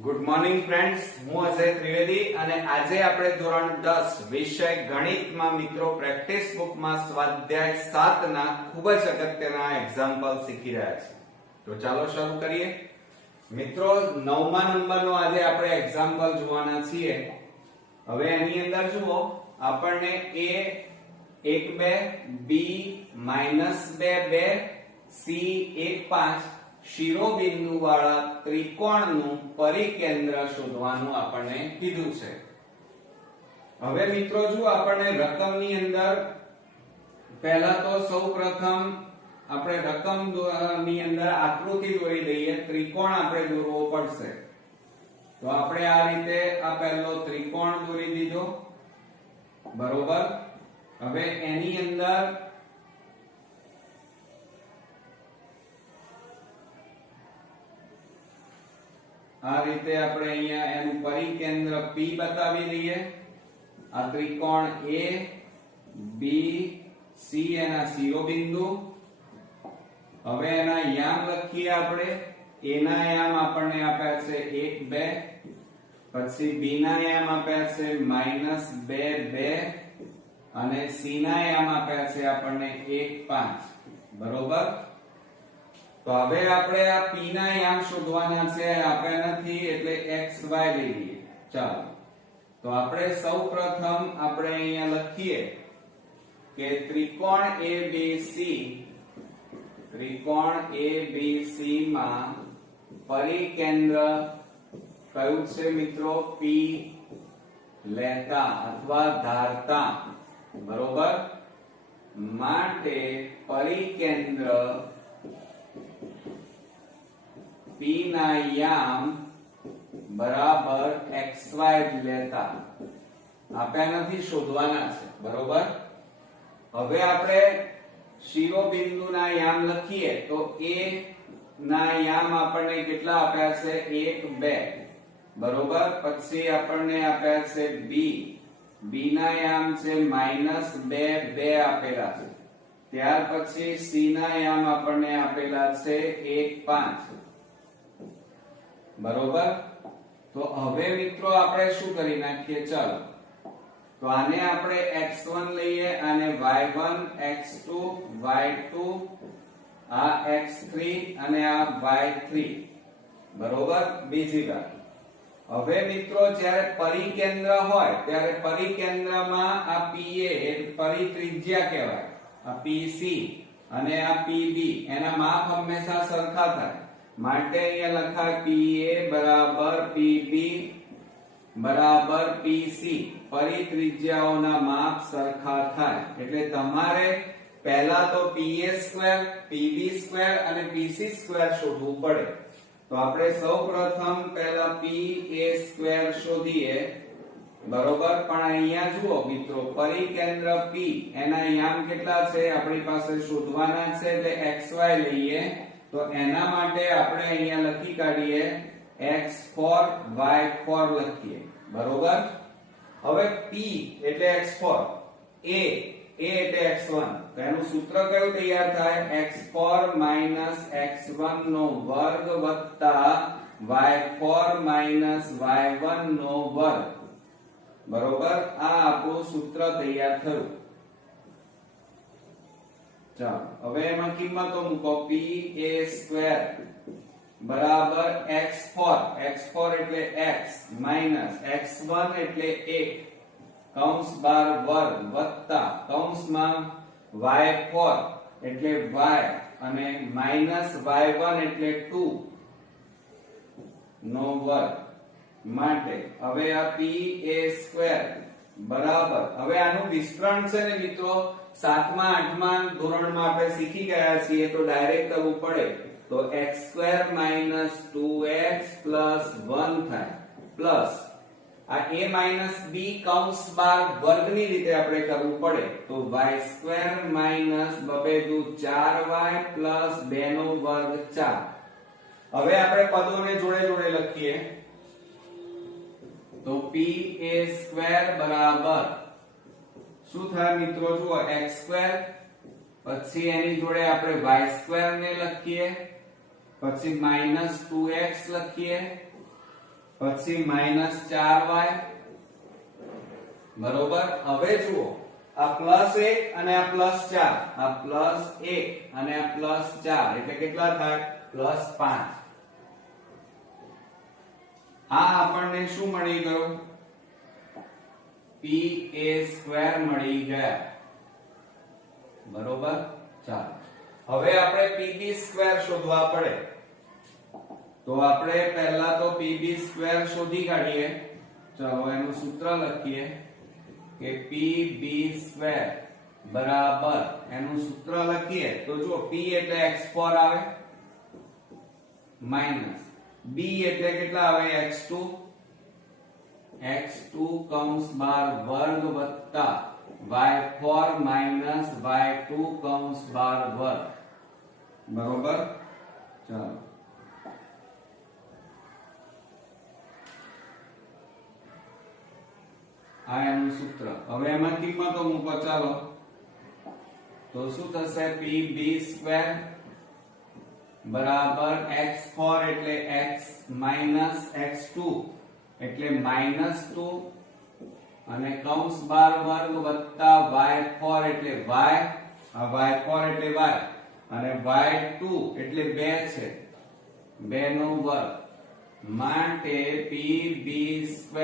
Good morning friends, હું અજય ત્રિવેદી અને આજે આપણે ધોરણ 10 વિષય ગણિતમાં મિત્રો પ્રેક્ટિસ બુકમાં સ્વાધ્યાય 7 ના ખૂબ જ અગત્યના એક્ઝામ્પલ શીખી રહ્યા છીએ. તો ચાલો શરૂ કરીએ. મિત્રો 9મા નંબરનો આજે આપણે એક્ઝામ્પલ જોવાના છીએ. હવે એની અંદર જુઓ, આપણને a 1 2 b -2 2 c 1 5 શિરોબિંદુ વાળા ત્રિકોણનું પરિકેન્દ્ર શોધવાનું આપણને કીધું છે. હવે મિત્રો જો આપણને રકમની અંદર પહેલા તો સૌપ્રથમ આપણે રકમની અંદર આકૃતિ દોરી દઈએ. ત્રિકોણ આપણે દોરવો પડશે. તો આપણે આ રીતે આ પહેલો ત્રિકોણ દોરી દીધો, બરોબર. હવે એની અંદર આ રીતે આપણે અહીંયા એનું પરિકેન્દ્ર P બતાવી દઈએ. આ ત્રિકોણ A B C એના શિરોબિંદુ. હવે એના યામ લખીએ આપણે. A ના યામ આપણને આપ્યા છે 1 2, પછી B ના યામ આપ્યા છે -2 2 અને C ના યામ આપ્યા છે આપણને 1 5, બરોબર. તો હવે આપણે આ p ના યામ શોધવાના છે, આપણે નથી એટલે xy લઈ લઈએ. ચાલો, તો આપણે સૌપ્રથમ આપણે અહીંયા લખીએ કે ત્રિકોણ ABC માં પરિકેન્દ્ર કયું છે મિત્રો? P લેતા અથવા ધારતા, બરોબર. માટે પરિકેન્દ્ર P ના યામ બરાબર xy લેતા આપ્યા નથી, શોધવાના છે, બરોબર. હવે આપણે શિરોબિંદુના યામ લખીએ તો A ના યામ આપણને કેટલા આપ્યા છે? 1 2, બરોબર. પછી આપણને આપ્યા છે B ના યામ છે -2 2 આપેલા છે. ત્યાર પછી C ના યામ આપણને આપેલા છે 1 5, બરોબર. તો હવે મિત્રો આપણે શું કરી નાખીએ? ચાલો, તો આને આપણે x1 લઈએ, આને y1 x2 y2, આ x3 અને આ y3, બરોબર. બીજી વાત, હવે મિત્રો જ્યારે પરિકેન્દ્ર હોય ત્યારે પરિકેન્દ્રમાં આ PA એ પરિત્રિજ્યા કહેવાય. આ PC અને આ PB એના માપ હંમેશા સરખા થાય. માટે અહીંયા લખાય PA = PB = PC. પરિત્રિજ્યાઓના માપ સરખા થાય એટલે તમારે પહેલા તો PA² PB² અને PC² શોધવું પડે. તો આપણે સૌપ્રથમ પહેલા PA² શોધીએ, બરોબર. પણ અહીંયા જુઓ મિત્રો, પરિકેન્દ્ર P એના યામ કેટલા છે આપણી પાસે શોધવાના છે, એટલે xy લઈએ. તો એના માટે આપણે અહીંયા લખી કાઢીએ x4 y4 લખીએ, બરોબર. હવે P એટલે x4, A એટલે x1. તો એનું સૂત્ર કયું તૈયાર થાય? x4 x1 નો વર્ગ વત્તા y4 y1 નો વર્ગ, બરોબર. આ આપણું સૂત્ર તૈયાર થયું. ચાલો, હવે એમાં કિંમતો મૂકો. PA² બરાબર x4 એટલે x માઈનસ x1 એટલે 1 કૌંસ બાર વર્ગ વત્તા કૌંસમાં y4 એટલે y અને માઈનસ y1 એટલે 2 નો વર્ગ. માટે હવે આ PA² બરાબર, હવે આનું વિસ્તરણ છે ને મિત્રો 7મા 8મા ધોરણમાં આપણે શીખી ગયા છીએ, તો ડાયરેક્ટ કરવું પડે. તો x² - 2x + 1 થાય, પ્લસ આ a - b કૌંસ બાર વર્ગની રીતે આપણે કરવું પડે. તો y² - 2 4y + 2 નો વર્ગ 4. હવે આપણે પદોને જોડે જોડે લખીએ. તો PA² બરાબર શું થાય મિત્રો? જુઓ, x² પછી એની જોડે આપણે y² ને લખીએ, પછી -2x લખીએ, પછી -4y બરોબર. હવે જુઓ આ +1 અને આ +4, આ +1 અને આ +4 એટલે કેટલા થાય? +5. આ આપણને શું મળી ગયું? PA² મળી ગયા બરોબર. ચાલો હવે આપણે PB² શોધવા પડે. તો આપણે પહેલા તો PB² શોધી કાઢીએ. ચાલો એનું સૂત્ર લખીએ કે PB² બરાબર, એનું સૂત્ર લખીએ તો જો P એટલે x4 આવે માઈનસ B એટલે કેટલા આવે? x2 કૌંસ બાર વર્ગ વત્તા y4 માઈનસ y2 કૌંસ બાર વર્ગ બરોબર. ચાલો આ એનું સૂત્ર. હવે એમાં કિંમતો મૂકો. ચાલો તો શું થશે? PB² બરાબર x4 એટલે x માઈનસ x2 એટલે -2 અને કૌંસ બાર વર્ગ વત્તા y4 એટલે y, આ y4 એટલે y અને y2 એટલે 2 છે, 2 નો વર્ગ માટે PB²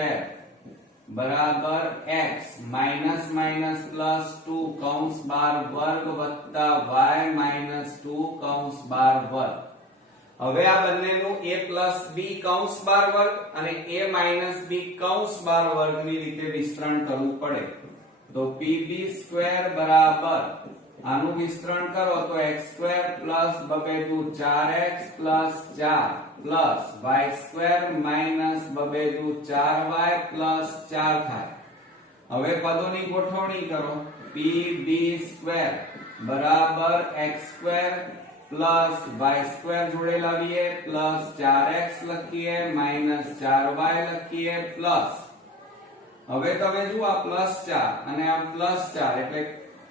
બરાબર x માઈનસ માઈનસ +2 કૌંસ બાર વર્ગ વત્તા y -2 કૌંસ બાર વર્ગ. હવે આ બંનેનું a + b કૌંસ બાર વર્ગ અને a - b કૌંસ બાર વર્ગની રીતે વિસ્તરણ કરવું પડે. તો PB² બરાબર આનું વિસ્તરણ કરો તો x² + 4x + 4 plus y² minus 4y plus 4 થાય. હવે પદોની ગોઠવણી કરો. PB² બરાબર x² પ્લસ y² જોડે લાવીએ પ્લસ 4x લખીએ માઈનસ 4y લખીએ પ્લસ. હવે તમે જુઓ આ +4 અને આ +4 એટલે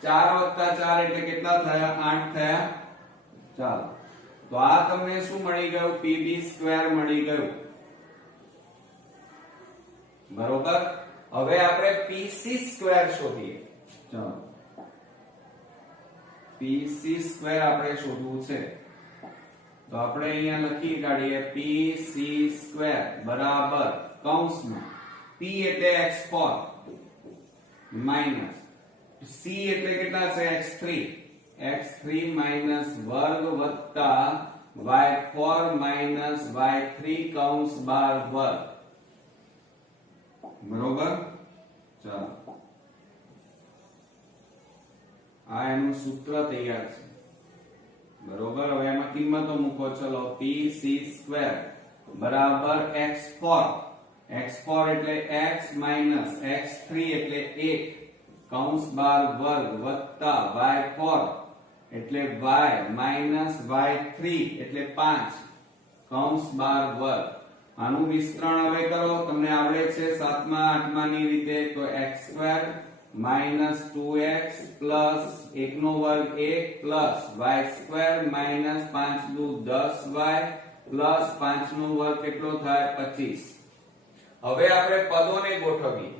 4 + 4 એટલે કેટલા થયા? 8 થયા. ચાલો તો આ તમને શું મળી ગયું? PB² મળી ગયું બરોબર. હવે આપણે PC² શોધીએ. ચાલો PC² આપણે શોધવું છે તો આપણે અહીંયા લખી કાઢીએ PC² બરાબર કૌંસમાં P એટલે x4 માઈનસ C એટલે કેટલા છે? x3 માઈનસ વર્ગ વત્તા y4 માઈનસ y3 કૌંસ બાર વર્ગ બરોબર. ચાલો આ એનું સૂત્ર તૈયાર છે બરોબર. હવે એમાં કિંમતો મૂકો. ચલો PC² બરાબર x4 એટલે x માઈનસ x3 એટલે 1 કૌંસ બાર વર્ગ વત્તા y4 એટલે y માઈનસ y3 એટલે 5 કૌંસ બાર વર્ગ. આનું વિસ્તરણ હવે કરો. તમને આવડે છે 7મા 8મા ની રીતે. તો x² માઈનસ 2x પ્લસ 1 નો વર્ગ 1 પ્લસ y² માઈનસ 5 દુ 10y પ્લસ 5 નો વર્ગ કેટલો થાય? 25. હવે આપણે પદોને ગોઠવીએ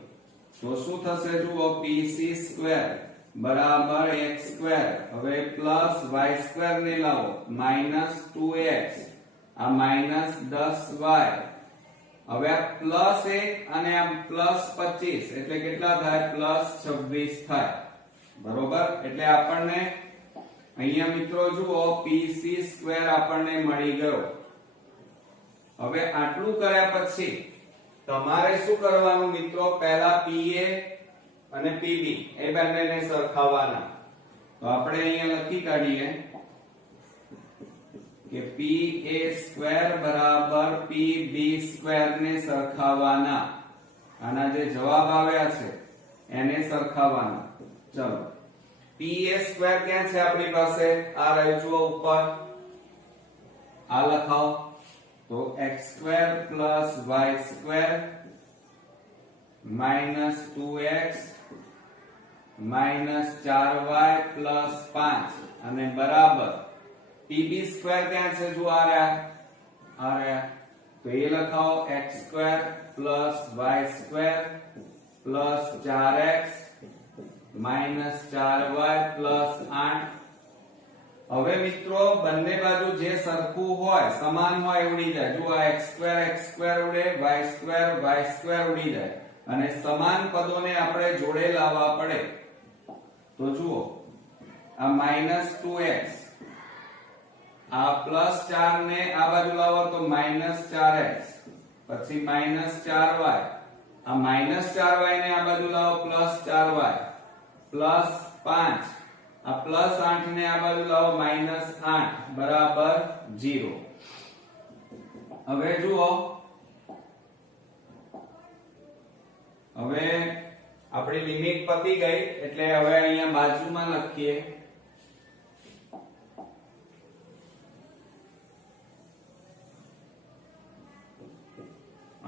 તો શું થશે? જુઓ PC² બરાબર x². હવે પ્લસ y² ને લાવો માઈનસ 2x આ માઈનસ 10y. હવે આ +1 અને આ +25 એટલે કેટલા થાય? +26 થાય બરોબર. એટલે આપણને અહીંયા મિત્રો જુઓ PC² આપણને મળી ગયો. હવે આટલું કર્યા પછી તમારે શું કરવાનું મિત્રો? પહેલા PA અને PB એ બંનેને સરખાવવાના. તો આપણે અહીંયા લખી કાઢીએ કે PA² બરાબર PB² ને સરખાવવાના. આના જે જવાબ આવ્યા છે એને સરખાવવાના. ચલો PA² ક્યાં છે આપણી પાસે? આ રહ્યું જુઓ ઉપર. આ લખાવો તો x² plus y² minus 2x minus 4y plus 5 અને બરાબર PB² ક્યાં છે? જો આ રહ્યા તો તો એ લખાવો x² + y² + 4x - 4y + 8. હવે મિત્રો બંને બાજુ જે સરખું હોય સમાન હોય ઉડી જાય. જો આ x² ઉડે, y² ઉડી જાય અને સમાન પદોને આપણે જોડે લાવવા પડે. તો જુઓ આ -2x, આ +4 ને આ બાજુ લાવો તો -4x, પછી -4y, આ -4y ને આ બાજુ લાવો +4y, +5, આ +8 ને આ બાજુ લાવો -8 બરાબર 0. હવે જુઓ, હવે આપણી લિમિટ પતી ગઈ એટલે હવે અહીંયા બાજુમાં લખીએ.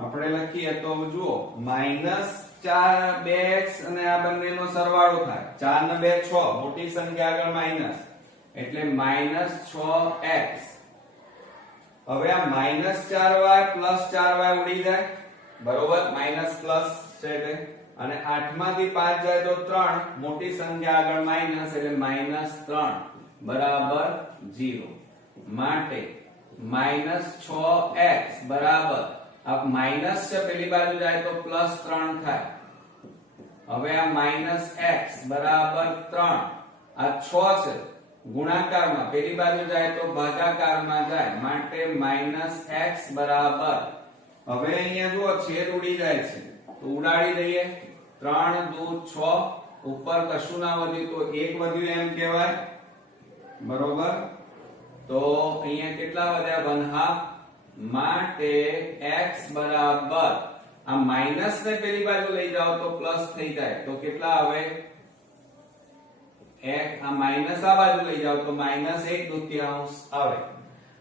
આપણે લખીએ તો જુઓ -2x અને આ બંનેનો સરવાળો થાય. 4 ને 2 6, મોટી સંખ્યા આગળ માઈનસ એટલે -6x. હવે આ -4y + 4y ઉડી જાય, બરોબર, માઈનસ પ્લસ છે એટલે. અને 8 માંથી 5 જાય તો 3, મોટી સંખ્યા આગળ માઈનસ એટલે -3 બરાબર 0. માટે -6x બરાબર, આ માઈનસ છે પેલી બાજુ જાય તો +3 થાય. હવે આ -x બરાબર 3, આ 6 છે ગુણાકારમાં, પેલી બાજુ જાય તો ભાગાકારમાં જાય, માટે -x બરાબર. હવે અહીંયા જુઓ છેદ ઉડી જાય છે તો ઉડાડી દઈએ. 3 દુ 6, ઉપર કશું ના વધ્યું તો 1 વધ્યું એમ કહેવાય, બરોબર. તો અહીંયા કેટલા વધ્યા? 1/2. માટે x બરાબર, આ માઈનસ ને પેલી બાજુ લઈ જાઓ તો પ્લસ થઈ જાય, તો કેટલા આવે? આ માઈનસ આ બાજુ લઈ જાઓ તો -1/2 આવે.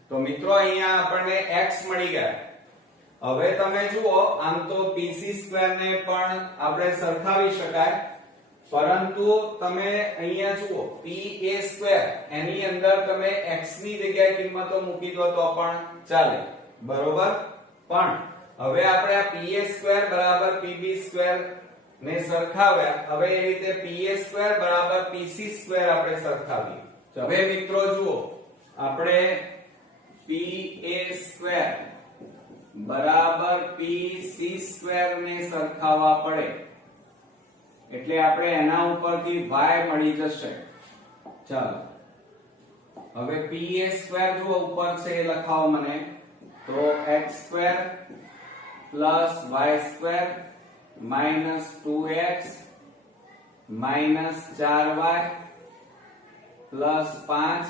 તો મિત્રો અહીંયા આપણને x મળી ગયા. હવે તમે જુઓ, આમ તો PC² ને પણ આપણે સરખાવી શકાય, પરંતુ તમે અહીંયા જુઓ PA² એની અંદર તમે x ની જગ્યાએ કિંમતો મૂકી દો તો પણ ચાલે, બરોબર. પણ હવે આપણે આ PA² = PB² ને સરખાવ્યા. હવે એ રીતે PA² = PC² આપણે સરખાવીએ. હવે મિત્રો જુઓ, આપણે PA² = PC² ને સરખાવવા પડે એટલે આપણે એના ઉપરથી y મળી જશે. ચાલો હવે PA² જો ઉપર છે એ લખાવો મને. તો x² + y² - 2x - 4y + 5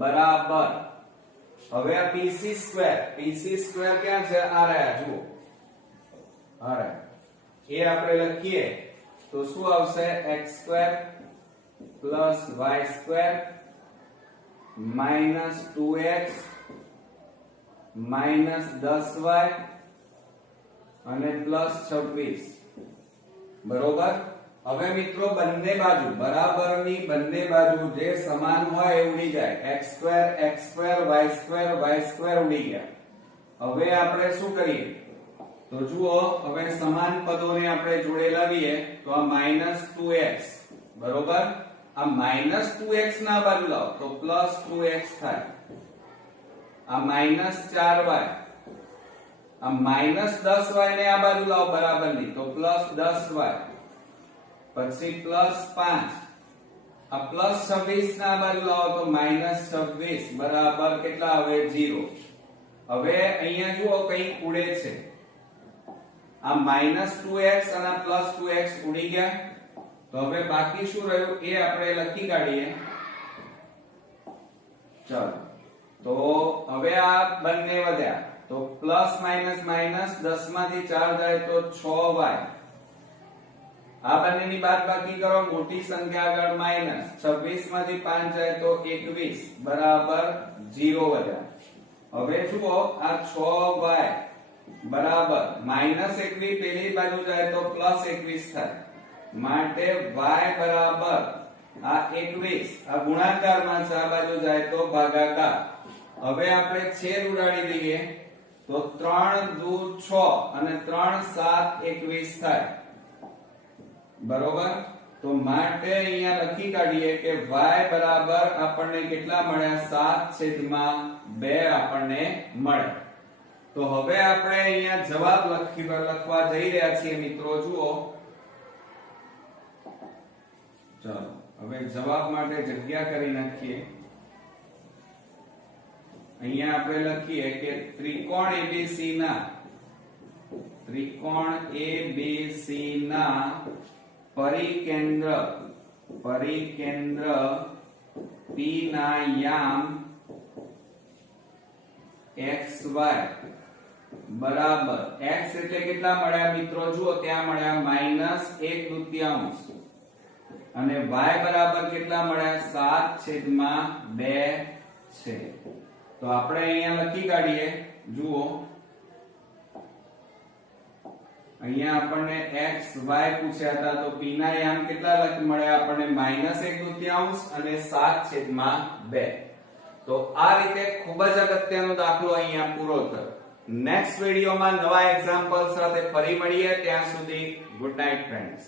બરાબર. હવે આ PC² ક્યાં છે? આ રહ્યા, જુઓ આ રહ્યા. એ આપણે લખીએ તો શું આવશે? x² + y² - 2x - 10y અને +26, બરોબર. હવે મિત્રો બંને બાજુ બરાબરની બંને બાજુ જે સમાન હોય એ ઉડી જાય. x² y² ઉડી ગયા. હવે આપણે શું કરીએ? તો જુઓ, હવે સમાન પદોને આપણે જોડે લાવીએ તો આ -2x, બરોબર. આ -2x ના બાજુ લાવો તો +2x થાય. આ -4y, આ -10y ને આ બાજુ લાવો બરાબરની તો +10y, પછી +5, આ +26 ના બાજુ લાવો તો -26 બરાબર કેટલા આવે? 0. હવે અહીંયા જુઓ કંઈક ઉડે છે. આ -2x અને +2x ઉડી ગયા. તો હવે બાકી શું રહ્યું એ આપણે લખી કાઢીએ. ચાલો, તો હવે આ બંને વધ્યા તો પ્લસ માઈનસ માઈનસ, 10 માંથી 4 જાય તો 6y. આ બંનેની બાદબાકી કરો, મોટી સંખ્યા આગળ માઈનસ, 26 માંથી 5 જાય તો 21 બરાબર 0 વધ્યા. હવે જુઓ આ 6y બરાબર -21 પેલી બાજુ જાય તો +21 થાય, માટે y બરાબર આ 21, આ ગુણાકારમાં છે, આ બાજુ જાય તો ભાગાકાર. હવે આપણે છેદ ઉડાડી દઈએ તો 3 દુ 6 અને 3 7 21 થાય, બરોબર. તો માટે અહીંયા લખી કાઢીએ કે y બરાબર આપણને કેટલા મળ્યા? 7/2 આપણને મળે. તો હવે આપણે અહીંયા જવાબ લખવા જઈ રહ્યા છીએ મિત્રો. જુઓ, ચાલો હવે જવાબ માટે જગ્યા કરી નાખીએ. અહીંયા આપણે લખીએ કે ત્રિકોણ ABC ના પરિકેન્દ્ર P ના યામ XY બરાબર x એટલે કેટલા મળ્યા મિત્રો? જુઓ ત્યાં મળ્યા -1/2 અને y બરાબર કેટલા મળ્યા? 7/2 છે. તો આપણે અહીંયા લખી કાઢીએ. જુઓ, અહીંયા આપણને x y પૂછ્યા હતા, તો p ના યામ કેટલા મળ્યા આપણને? -1/2 અને 7/2. તો આ રીતે ખૂબ જ અગત્યનો દાખલો અહીંયા પૂરો થયો. નેક્સ્ટ વિડિયોમાં નવા એક્ઝામ્પલ સાથે ફરી મળીએ. ત્યાં સુધી ગુડ નાઇટ ફ્રેન્ડ્સ.